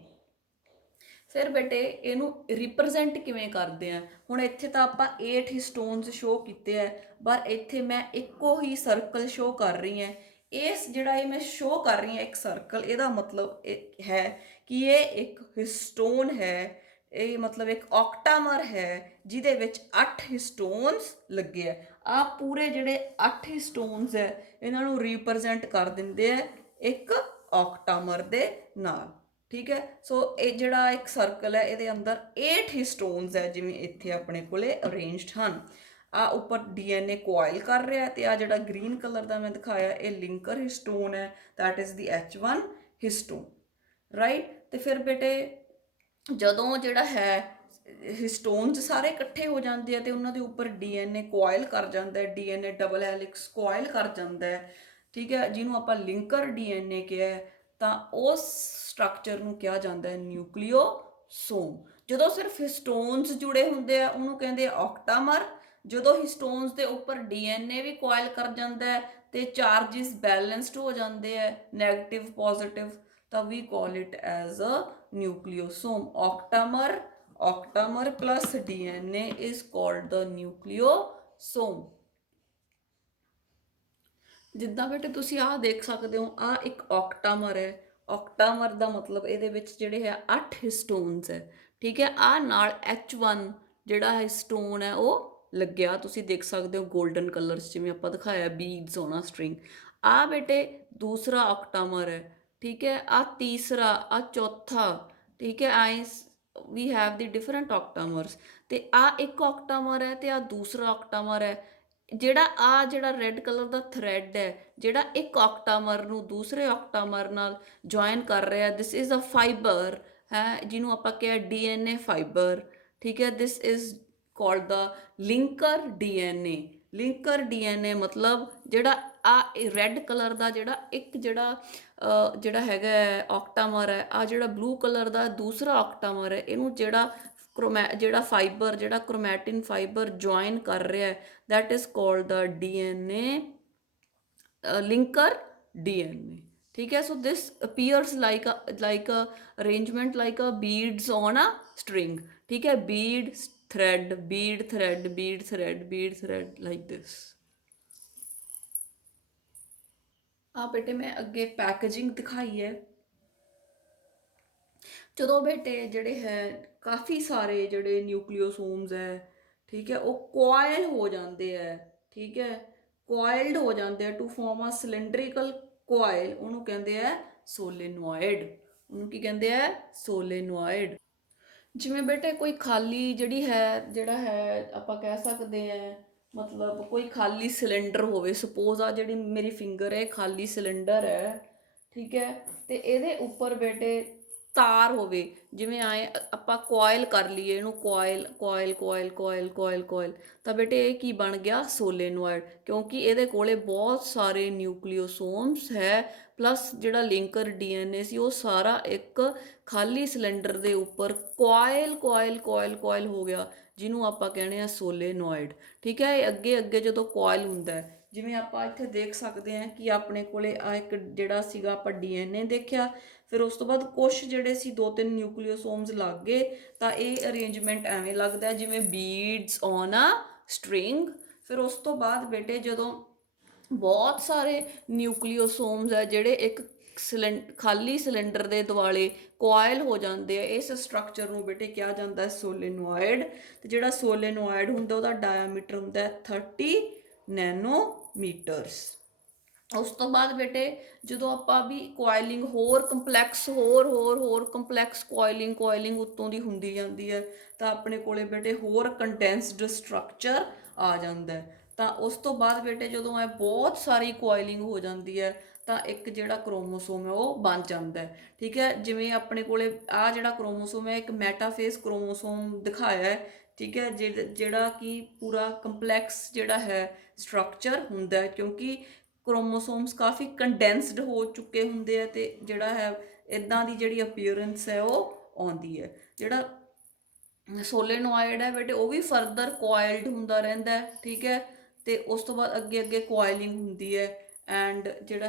ਫਿਰ ਬੇਟੇ ਇਹਨੂੰ ਰਿਪਰੈਜ਼ੈਂਟ ਕਿਵੇਂ ਕਰਦੇ ਆ? ਹੁਣ ਇੱਥੇ ਤਾਂ ਆਪਾਂ 8 ਹਿਸਟੋਨਸ ਸ਼ੋਅ ਕੀਤੇ ਆ, ਪਰ ਇੱਥੇ ਮੈਂ ਇੱਕੋ ਹੀ ਸਰਕਲ ਸ਼ੋਅ ਕਰ ਰਹੀ ਹਾਂ। ਇਸ ਜਿਹੜਾ ਇਹ ਮੈਂ ਸ਼ੋਅ ਕਰ ਰਹੀ ਹਾਂ ਇੱਕ ਸਰਕਲ, ਇਹਦਾ ਮਤਲਬ ਇਹ ਹੈ ਕਿ ਇਹ ਇੱਕ ਹਿਸਟੋਨ ਹੈ, ਇਹ ਮਤਲਬ ਇੱਕ octamer ਹੈ ਜਿਹਦੇ ਵਿੱਚ 8 ਹਿਸਟੋਨਸ ਲੱਗੇ ਆ। ਆ ਪੂਰੇ ਜਿਹੜੇ 8 ਹਿਸਟੋਨਸ ਹੈ ਇਹਨਾਂ ਨੂੰ ਰਿਪਰੈਜ਼ੈਂਟ ਕਰ ਦਿੰਦੇ ਆ ਇੱਕ octamer ਦੇ ਨਾਲ, ਠੀਕ ਹੈ। ਸੋ ਇਹ ਜਿਹੜਾ ਇੱਕ ਸਰਕਲ ਹੈ ਇਹਦੇ ਅੰਦਰ 8 ਹਿਸਟੋਨਸ ਹੈ ਜਿਵੇਂ ਇੱਥੇ ਆਪਣੇ ਕੋਲੇ ਅਰੇਂਜਡ ਹਨ। ਆ ਉੱਪਰ DNA ਕੋਇਲ ਕਰ ਰਿਹਾ ਤੇ ਆ ਜਿਹੜਾ ਗ੍ਰੀਨ ਕਲਰ ਦਾ ਮੈਂ ਦਿਖਾਇਆ ਇਹ ਲਿੰਕਰ ਹਿਸਟੋਨ ਹੈ, that is the H1 histone, right. ਤੇ ਫਿਰ ਬੇਟੇ ਜਦੋਂ ਜਿਹੜਾ ਹੈ ਹਿਸਟੋਨਸ ਸਾਰੇ ਇਕੱਠੇ ਹੋ ਜਾਂਦੇ ਆ ਤੇ ਉਹਨਾਂ ਦੇ ਉੱਪਰ DNA ਕੋਇਲ ਕਰ ਜਾਂਦਾ ਹੈ, DNA ਡਬਲ ਹੈਲਿਕਸ ਕੋਇਲ ਕਰ ਜਾਂਦਾ ਹੈ, ਠੀਕ ਹੈ, ਜਿਹਨੂੰ ਆਪਾਂ ਲਿੰਕਰ DNA ਕਿਹਾ। ਤਾਂ ਉਸ ਸਟਰਕਚਰ ਨੂੰ ਕਿਹਾ ਜਾਂਦਾ ਹੈ ਨਿਊਕਲੀਓਸੋਮ। ਜਦੋਂ ਸਿਰਫ ਹਿਸਟੋਨਸ ਜੁੜੇ ਹੁੰਦੇ ਆ ਉਹਨੂੰ ਕਹਿੰਦੇ ਆ octamer। ਜਦੋਂ ਹਿਸਟੋਨਸ ਦੇ ਉੱਪਰ DNA ਵੀ ਕੋਇਲ ਕਰ ਜਾਂਦਾ ਹੈ ਤੇ ਚਾਰਜਿਸ ਬੈਲੈਂਸਡ ਹੋ ਜਾਂਦੇ ਆ, ਨੈਗੇਟਿਵ ਪੋਜ਼ਿਟਿਵ, ਤਾਂ we call it as a nucleosome. octamer plus DNA is called the nucleosome. ਜਿੱਦਾਂ ਬੇਟੇ ਤੁਸੀਂ ਆਹ ਦੇਖ ਸਕਦੇ ਹੋ, ਆਹ ਇੱਕ octamer ਹੈ। octamer ਦਾ ਮਤਲਬ ਇਹਦੇ ਵਿੱਚ ਜਿਹੜੇ ਹੈ 8 ਹਿਸਟੋਨਸ ਹੈ, ਠੀਕ ਹੈ। ਆਹ ਨਾਲ H1 ਜਿਹੜਾ ਹਿਸਟੋਨ ਹੈ ਉਹ ਲੱਗਿਆ, ਤੁਸੀਂ ਦੇਖ ਸਕਦੇ ਹੋ ਗੋਲਡਨ ਕਲਰਸ ਜਿਵੇਂ ਆਪਾਂ ਦਿਖਾਇਆ ਬੀਡਸ ਔਨ ਅ ਸਟ੍ਰਿੰਗ। ਆਹ ਬੇਟੇ ਦੂਸਰਾ octamer ਹੈ, ਠੀਕ ਹੈ। ਆਹ ਤੀਸਰਾ, ਆਹ ਚੌਥਾ, ਠੀਕ ਹੈ। We have the different octamers। ਤੇ ਆਹ ਇੱਕ octamer ਹੈ ਤੇ ਆਹ ਦੂਸਰਾ octamer ਹੈ। ਜਿਹੜਾ ਰੈੱਡ ਕਲਰ ਦਾ ਥਰੈਡ ਹੈ ਜਿਹੜਾ ਇੱਕ octamer ਨੂੰ ਦੂਸਰੇ octamer ਨਾਲ ਜੁਆਇਨ ਕਰ ਰਿਹਾ, ਦਿਸ ਇਜ਼ ਅ ਫਾਈਬਰ ਹੈ ਜਿਹਨੂੰ ਆਪਾਂ ਕਿਹਾ DNA ਫਾਈਬਰ, ਠੀਕ ਹੈ। This is called the linker DNA। Linker DNA ਮਤਲਬ ਜਿਹੜਾ ਆ ਰੈੱਡ ਕਲਰ ਦਾ ਜਿਹੜਾ ਹੈਗਾ octamer ਹੈ, ਆ ਜਿਹੜਾ ਬਲੂ ਕਲਰ ਦਾ ਦੂਸਰਾ octamer ਹੈ, ਇਹਨੂੰ ਜਿਹੜਾ ਫਾਈਬਰ ਜਿਹੜਾ ਕ੍ਰੋਮੈਟਿਨ ਫਾਈਬਰ ਜੁਆਇਨ ਕਰ ਰਿਹਾ, that is called the DNA linker DNA, ठीक है। So this appears like a arrangement like a beads on a string, ठीक है। bead thread bead thread bead thread bead thread like this। ਆ ਬੇਟੇ ਮੈਂ ਅੱਗੇ ਪੈਕੇਜਿੰਗ ਦਿਖਾਈ ਹੈ। ਜਦੋਂ ਬੇਟੇ ਜਿਹੜੇ ਹੈ ਕਾਫੀ ਸਾਰੇ ਜਿਹੜੇ ਨਿਊਕਲੀਓਸੋਮਸ ਹੈ, ਠੀਕ ਹੈ, ਉਹ ਕੋਇਲ ਹੋ ਜਾਂਦੇ ਹੈ, ਠੀਕ ਹੈ, ਕੋਇਲਡ ਹੋ ਜਾਂਦੇ ਆ ਟੂ ਫਾਰਮ ਅ ਸਿਲਿੰਡਰੀਕਲ ਕੋਇਲ, ਉਹਨੂੰ ਕਹਿੰਦੇ ਆ ਸੋਲੇਨੋਇਡ। ਉਹਨੂੰ ਕੀ ਕਹਿੰਦੇ ਆ? ਸੋਲੇਨੋਇਡ। ਜਿਵੇਂ ਬੇਟੇ ਕੋਈ ਖਾਲੀ ਜਿਹੜਾ ਹੈ ਆਪਾਂ ਕਹਿ ਸਕਦੇ ਹਾਂ, ਮਤਲਬ ਕੋਈ ਖਾਲੀ ਸਿਲੰਡਰ ਹੋਵੇ, ਸਪੋਜ਼ ਆ ਜਿਹੜੀ ਮੇਰੀ ਫਿੰਗਰ ਹੈ ਖਾਲੀ ਸਿਲੰਡਰ ਹੈ, ਠੀਕ ਹੈ। ਤੇ ਇਹਦੇ ਉੱਪਰ ਬੇਟੇ ਤਾਰ ਹੋਵੇ, ਜਿਵੇਂ ਆਏ ਆਪਾਂ ਕੋਇਲ ਕਰ ਲਈਏ ਇਹਨੂੰ, ਕੋਇਲ ਕੋਇਲ ਕੋਇਲ ਕੋਇਲ ਕੋਇਲ ਕੋਇਲ, ਤਾਂ ਬੇਟੇ ਇਹ ਕੀ ਬਣ ਗਿਆ? ਸੋਲੇਨੋਇਡ। ਕਿਉਂਕਿ ਇਹਦੇ ਕੋਲੇ ਬਹੁਤ ਸਾਰੇ ਨਿਊਕਲੀਓਸੋਮਸ ਹੈ, ਪਲੱਸ ਜਿਹੜਾ ਲਿੰਕਰ DNA ਸੀ ਉਹ ਸਾਰਾ ਇੱਕ ਖਾਲੀ ਸਿਲੰਡਰ ਦੇ ਉੱਪਰ ਕੋਇਲ ਕੋਇਲ ਕੋਇਲ ਕੋਇਲ ਹੋ ਗਿਆ, ਜਿਹਨੂੰ ਆਪਾਂ ਕਹਿੰਦੇ ਆ ਸੋਲੇਨੋਇਡ, ਠੀਕ ਹੈ। ਇਹ ਅੱਗੇ ਅੱਗੇ ਜਦੋਂ ਕੋਇਲ ਹੁੰਦਾ ਹੈ, ਜਿਵੇਂ ਆਪਾਂ ਇੱਥੇ ਦੇਖ ਸਕਦੇ ਹਾਂ ਕਿ ਆਪਣੇ ਕੋਲੇ ਆ ਇੱਕ ਜਿਹੜਾ ਸੀਗਾ ਆਪਾਂ DNA ਦੇਖਿਆ, ਫਿਰ ਉਸ ਤੋਂ ਬਾਅਦ ਕੁਛ ਜਿਹੜੇ ਸੀ 2-3 ਨਿਊਕਲੀਓਸੋਮਸ ਲੱਗ ਗਏ, ਤਾਂ ਇਹ ਅਰੇਂਜਮੈਂਟ ਐਵੇਂ ਲੱਗਦਾ ਜਿਵੇਂ ਬੀਡਸ ਔਨ ਅ ਸਟ੍ਰਿੰਗ। ਫਿਰ ਉਸ ਤੋਂ ਬਾਅਦ ਬੇਟੇ ਜਦੋਂ ਬਹੁਤ ਸਾਰੇ ਨਿਊਕਲੀਓਸੋਮਸ ਹੈ ਜਿਹੜੇ ਇੱਕ ਖਾਲੀ ਸਿਲੰਡਰ ਦੇ ਦੁਆਲੇ ਕੋਇਲ ਹੋ ਜਾਂਦੇ ਆ, ਇਸ ਸਟਰਕਚਰ ਨੂੰ ਬੇਟੇ ਕਿਹਾ ਜਾਂਦਾ ਹੈ ਸੋਲੇਨੋਇਡ। ਤੇ ਜਿਹੜਾ ਸੋਲੇਨੋਇਡ ਹੁੰਦਾ ਉਹਦਾ ਡਾਇਆਮੀਟਰ ਹੁੰਦਾ 30 ਨੈਨੋਮੀਟਰ। ਨੈਨੋਮੀਟਰਸ। ਉਸ ਤੋਂ ਬਾਅਦ ਬੇਟੇ ਜਦੋਂ ਆਪਾਂ ਵੀ ਕੋਇਲਿੰਗ ਹੋਰ ਕੰਪਲੈਕਸ ਹੋਰ ਕੰਪਲੈਕਸ ਕੋਇਲਿੰਗ ਉੱਤੋਂ ਦੀ ਹੁੰਦੀ ਜਾਂਦੀ ਹੈ ਤਾਂ ਆਪਣੇ ਕੋਲੇ ਬੇਟੇ ਹੋਰ ਕੰਡੈਂਸਡ ਸਟਰਕਚਰ ਆ ਜਾਂਦਾ ਹੈ। ਤਾਂ ਉਸ ਤੋਂ ਬਾਅਦ ਬੇਟੇ ਜਦੋਂ ਇਹ ਬਹੁਤ ਸਾਰੀ ਕੋਇਲਿੰਗ ਹੋ ਜਾਂਦੀ ਹੈ ਤਾਂ ਇੱਕ ਜਿਹੜਾ ਕ੍ਰੋਮੋਸੋਮ ਹੈ ਉਹ ਬਣ ਜਾਂਦਾ ਹੈ। ਠੀਕ ਹੈ, ਜਿਵੇਂ ਆਪਣੇ ਕੋਲੇ ਆ ਜਿਹੜਾ ਕ੍ਰੋਮੋਸੋਮ ਹੈ ਇੱਕ ਮੈਟਾਫੇਸ ਕ੍ਰੋਮੋਸੋਮ ਦਿਖਾਇਆ ਹੈ। ਠੀਕ ਹੈ, ਜਿਹੜਾ ਕਿ ਪੂਰਾ ਕੰਪਲੈਕਸ ਜਿਹੜਾ ਹੈ ਸਟਰਕਚਰ ਹੁੰਦਾ ਹੈ, ਕਿਉਂਕਿ ਕ੍ਰੋਮੋਸੋਮਸ ਕਾਫੀ ਕੰਡੈਂਸਡ ਹੋ ਚੁੱਕੇ ਹੁੰਦੇ ਆ ਤੇ ਜਿਹੜਾ ਹੈ ਇਦਾਂ ਦੀ ਜਿਹੜੀ ਅਪੀਅਰੈਂਸ ਹੈ ਉਹ ਆਉਂਦੀ ਹੈ। ਜਿਹੜਾ ਸੋਲੇਨੋਇਡ ਹੈ ਬੇਟੇ ਉਹ ਵੀ ਫਰਦਰ ਕੋਇਲਡ ਹੁੰਦਾ ਰਹਿੰਦਾ ਹੈ। ਠੀਕ ਹੈ, ਤੇ ਉਸ ਤੋਂ ਬਾਅਦ ਅੱਗੇ ਅੱਗੇ ਕੋਇਲਿੰਗ ਹੁੰਦੀ ਹੈ ਐਂਡ ਜਿਹੜਾ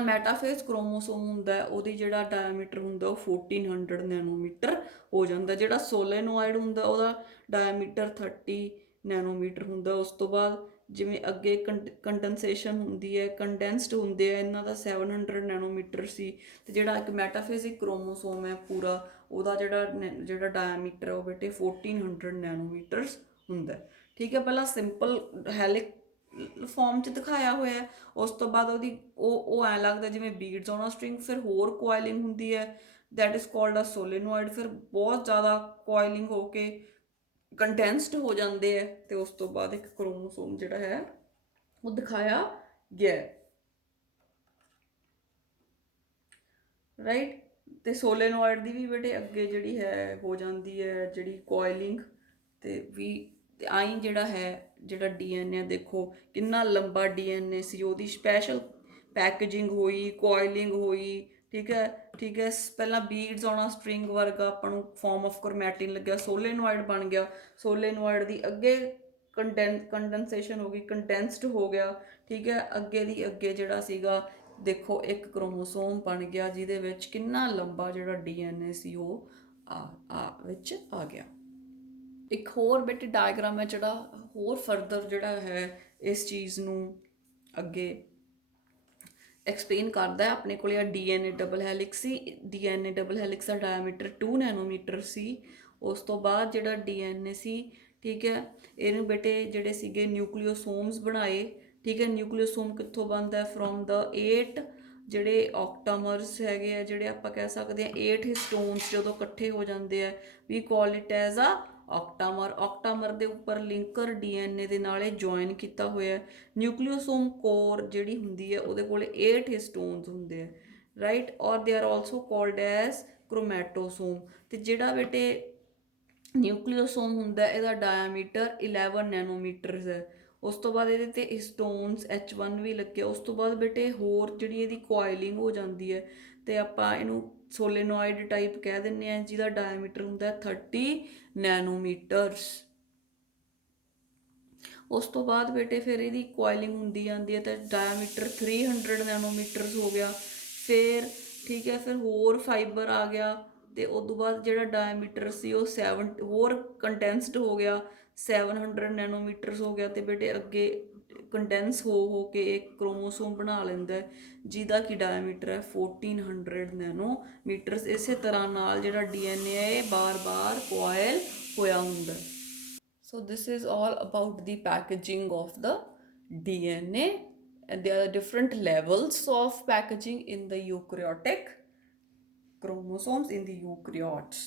ਮੈਟਾਫੇਸ ਕ੍ਰੋਮੋਸੋਮ ਹੁੰਦਾ ਉਹਦੀ ਜਿਹੜਾ ਡਾਇਆਮੀਟਰ ਹੁੰਦਾ ਉਹ 1400 ਨੈਨੋਮੀਟਰ ਹੋ ਜਾਂਦਾ। ਜਿਹੜਾ ਸੋਲੇਨੋਇਡ ਹੁੰਦਾ ਉਹਦਾ ਡਾਇਆਮੀਟਰ 30 ਨੈਨੋਮੀਟਰ ਹੁੰਦਾ। ਉਸ ਤੋਂ ਬਾਅਦ ਜਿਵੇਂ ਅੱਗੇ ਕੰਡੈਂਸੇਸ਼ਨ ਹੁੰਦੀ ਹੈ, ਕੰਡੈਂਸਡ ਹੁੰਦੇ ਆ, ਇਹਨਾਂ ਦਾ 700 ਨੈਨੋਮੀਟਰ ਸੀ। ਤੇ ਜਿਹੜਾ ਇੱਕ ਮੈਟਾਫਿਜ਼ਿਕ ਕ੍ਰੋਮੋਸੋਮ ਹੈ ਪੂਰਾ ਉਹਦਾ ਜਿਹੜਾ ਡਾਇਆਮੀਟਰ ਉਹ ਬੇਟੇ 1400 ਨੈਨੋਮੀਟਰਸ ਹੁੰਦਾ। ਠੀਕ ਹੈ, ਪਹਿਲਾਂ ਸਿੰਪਲ ਹੈਲਿਕ ਫਾਰਮ 'ਚ ਦਿਖਾਇਆ ਹੋਇਆ, ਉਸ ਤੋਂ ਬਾਅਦ ਉਹਦੀ ਉਹ ਐਂ ਲੱਗਦਾ ਜਿਵੇਂ ਬੀਡਸ ਔਨ ਅ ਸਟ੍ਰਿੰਗ। ਫਿਰ ਹੋਰ ਕੋਇਲਿੰਗ ਹੁੰਦੀ ਹੈ that is called a solenoid. ਫਿਰ ਬਹੁਤ ਜ਼ਿਆਦਾ ਕੋਇਲਿੰਗ ਹੋ ਕੇ ਕੰਡੈਂਸਡ ਹੋ ਜਾਂਦੇ ਹੈ ਤੇ ਉਸ ਤੋਂ ਬਾਅਦ ਇੱਕ ਕ੍ਰੋਮੋਸੋਮ ਜਿਹੜਾ ਹੈ ਉਹ ਦਿਖਾਇਆ ਗਿਆ, ਰਾਈਟ। ਤੇ ਸੋਲੇਨੋਇਡ ਦੀ ਵੀ ਬੇਟੇ ਅੱਗੇ ਜਿਹੜੀ ਹੈ ਹੋ ਜਾਂਦੀ ਹੈ ਜਿਹੜੀ ਕੋਇਲਿੰਗ ਤੇ ਵੀ ਆਈ ਜਿਹੜਾ ਹੈ ਜਿਹੜਾ DNA ਦੇਖੋ ਕਿੰਨਾ ਲੰਬਾ DNA ਸੀ, ਉਹਦੀ ਸਪੈਸ਼ਲ ਪੈਕੇਜਿੰਗ ਹੋਈ, ਕੋਇਲਿੰਗ ਹੋਈ। ਠੀਕ ਹੈ, ਪਹਿਲਾਂ ਬੀਡਸ ਔਨ ਅ ਸਟ੍ਰਿੰਗ ਵਰਗਾ ਆਪਾਂ ਨੂੰ ਫਾਰਮ ਆਫ ਕ੍ਰੋਮੈਟਿਨ ਲੱਗਿਆ, ਸੋਲੇਨੋਇਡ ਬਣ ਗਿਆ। ਸੋਲੇਨੋਇਡ ਦੀ ਅੱਗੇ ਕੰਡੈਂਸੇਸ਼ਨ ਹੋ ਗਈ, ਕੰਡੈਂਸਡ ਹੋ ਗਿਆ। ਠੀਕ ਹੈ, ਅੱਗੇ ਦੀ ਅੱਗੇ ਜਿਹੜਾ ਸੀਗਾ ਦੇਖੋ ਇੱਕ ਕ੍ਰੋਮੋਸੋਮ ਬਣ ਗਿਆ ਜਿਹਦੇ ਵਿੱਚ ਕਿੰਨਾ ਲੰਬਾ ਜਿਹੜਾ DNA ਸੀ ਉਹ ਵਿੱਚ ਆ ਗਿਆ। ਇੱਕ ਹੋਰ ਬੇਟੇ ਡਾਇਗਰਾਮ ਹੈ ਜਿਹੜਾ ਹੋਰ ਫਰਦਰ ਜਿਹੜਾ ਹੈ ਇਸ ਚੀਜ਼ ਨੂੰ ਅੱਗੇ ਐਕਸਪਲੇਨ ਕਰਦਾ ਹੈ। ਆਪਣੇ ਕੋਲ ਇਹ DNA ਡਬਲ ਹੈਲਿਕਸ ਸੀ। DNA ਡਬਲ ਹੈਲਿਕਸ ਦਾ ਡਾਇਆਮੀਟਰ 2 ਨੈਨੋਮੀਟਰ ਸੀ। ਉਸ ਤੋਂ ਬਾਅਦ ਜਿਹੜਾ DNA ਸੀ, ਠੀਕ ਹੈ, ਇਹਨੂੰ ਬੇਟੇ ਜਿਹੜੇ ਸੀਗੇ ਨਿਊਕਲੀਓਸੋਮਸ ਬਣਾਏ। ਠੀਕ ਹੈ, ਨਿਊਕਲੀਓਸੋਮ ਕਿੱਥੋਂ ਬਣਦਾ ਹੈ? ਫਰੋਮ ਦਾ 8 ਜਿਹੜੇ ਆਕਟਾਮਰਸ ਹੈਗੇ ਆ, ਜਿਹੜੇ ਆਪਾਂ ਕਹਿ ਸਕਦੇ ਹਾਂ 8 ਹਿਸਟੋਨਸ ਜਦੋਂ ਇਕੱਠੇ ਹੋ ਜਾਂਦੇ ਆ ਵੀ ਕਾਲ ਇਟ ਐਜ਼ ਆ ਆਕਟਾਮਰ ਦੇ ਉੱਪਰ ਲਿੰਕਰ DNA ਦੇ ਨਾਲ ਇਹ ਜੁਆਇਨ ਕੀਤਾ ਹੋਇਆ। ਨਿਊਕਲੀਓਸੋਮ ਕੋਰ ਜਿਹੜੀ ਹੁੰਦੀ ਹੈ ਉਹਦੇ ਕੋਲ 8 ਹਿਸਟੋਨਸ ਹੁੰਦੇ ਆ, ਰਾਈਟ, ਔਰ they are also called as chromatosome. ਤੇ ਜਿਹੜਾ ਬੇਟੇ ਨਿਊਕਲੀਓਸੋਮ ਹੁੰਦਾ ਇਹਦਾ ਡਾਇਆਮੀਟਰ 11 ਨੈਨੋਮੀਟਰਸ ਹੈ। ਉਸ ਤੋਂ ਬਾਅਦ ਇਹਦੇ ਤੇ ਹਿਸਟੋਨਸ H1 ਵੀ ਲੱਗਿਆ। ਉਸ ਤੋਂ ਬਾਅਦ ਬੇਟੇ ਹੋਰ ਜਿਹੜੀ ਇਹਦੀ ਕੋਇਲਿੰਗ ਹੋ ਜਾਂਦੀ ਹੈ ਤੇ ਆਪਾਂ ਇਹਨੂੰ ਸੋਲੇਨੋਇਡ ਟਾਈਪ ਕਹਿ ਦਿੰਦੇ ਹਾਂ ਜਿਹਦਾ ਡਾਇਆਮੀਟਰ ਹੁੰਦਾ 30 ਨੈਨੋਮੀਟਰਸ। ਉਸ ਤੋਂ ਬਾਅਦ ਬੇਟੇ ਫਿਰ ਇਹਦੀ ਕੋਇਲਿੰਗ ਹੁੰਦੀ ਜਾਂਦੀ ਹੈ ਤੇ ਡਾਇਆਮੀਟਰ 300 ਨੈਨੋਮੀਟਰਸ ਹੋ ਗਿਆ। ਫਿਰ ਠੀਕ ਹੈ, ਫਿਰ ਹੋਰ ਫਾਈਬਰ ਆ ਗਿਆ ਤੇ ਉਸ ਤੋਂ ਬਾਅਦ ਜਿਹੜਾ ਡਾਇਆਮੀਟਰ ਸੀ ਉਹ 7 ਹੋਰ ਕੰਡੈਂਸਡ ਹੋ ਗਿਆ, 700 ਨੈਨੋਮੀਟਰਸ ਹੋ ਗਿਆ। ਤੇ ਬੇਟੇ ਅੱਗੇ ਕੰਡੈਂਸ ਹੋ ਕੇ ਇੱਕ ਕ੍ਰੋਮੋਸੋਮ ਬਣਾ ਲੈਂਦਾ ਜਿਹਦਾ ਕਿ ਡਾਇਆਮੀਟਰ ਹੈ 1400 ਨੈਨੋਮੀਟਰਸ। ਇਸੇ ਤਰ੍ਹਾਂ ਨਾਲ ਜਿਹੜਾ DNA ਹੈ ਬਾਰ-ਬਾਰ ਕੋਇਲ ਹੋਇਆ ਹੁੰਦਾ। So this is all about the packaging of the DNA, and there are different levels of packaging in the eukaryotic chromosomes in the eukaryotes.